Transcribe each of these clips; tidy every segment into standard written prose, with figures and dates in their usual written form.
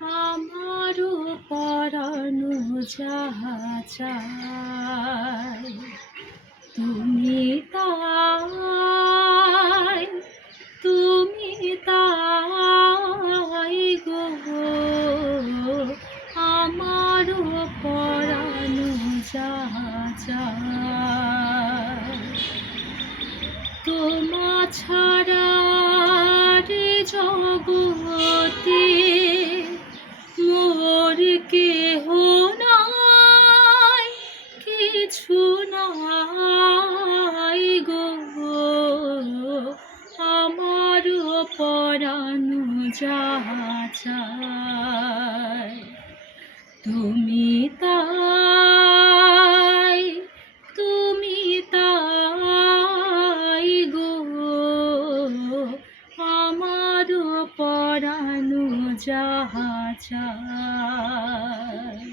আমারও পরানো যাহা চায় তুমি তাই, তুমি তাই গো। আমারও পরানো যাহা চায় তোমা ছাড়া রে জগতে মোর কেহ নাই, কিছু নাই গো। আমার পরানো যাহা চায় তুমি তাই, তুমি তাই গো। আমার পরানো যাহা চায়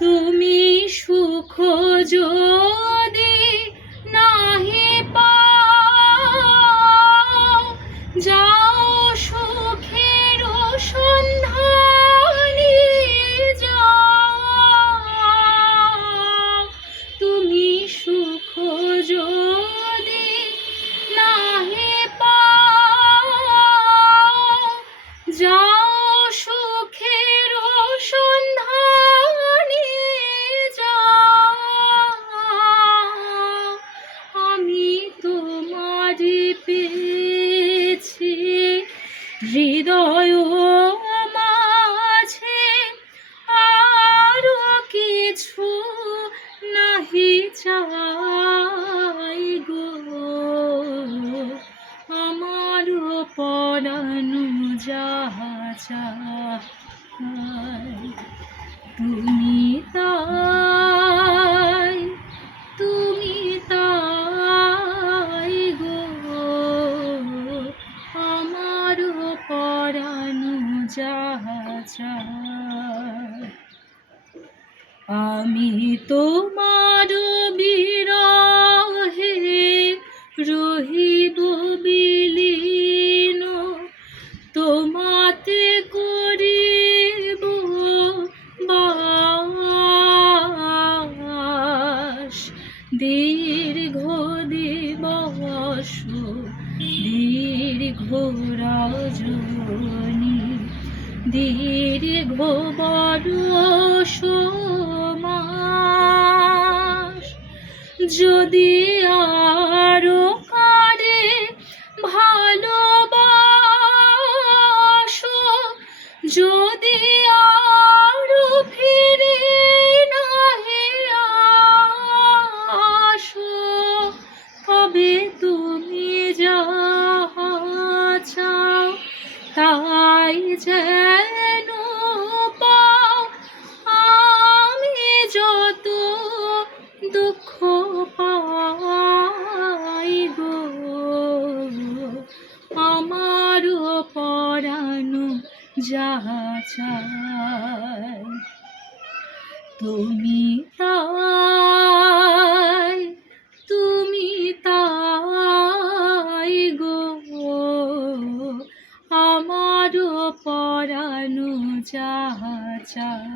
তুমি সুখ যদি নাহি পাও, যাও সুখের সন্ধানে যাও। তুমি সুখ যদি নাহি পাও, যাও সুখের সন্ধানে যাও। আমি তোমারি পেয়েছি হৃদয় মাঝে, আরো কিছু নাহি চাই গো। আমার পরানো যাহা চায় তুমি তাই, তুমি তাই গো। আমার পরানো যাহা চায় আমি তোমার বিরহে রহিব বিলীন, তোমাতে করিব বাস। দীর্ঘ দিবস দীর্ঘ রজনী, দীর্ঘ বরষ মাস, যদি আরো কারে ভালোবাসো, যদি আরো ফিরে নাহি আসো, তবে তুমি যাহা চাও তাই যেন পাও। আমি যত দুঃখ পাই গো, আমার পরানো যাহা চায় তুমি তাই, তুমি তাই গো। আমার পরানো যাহা চায়।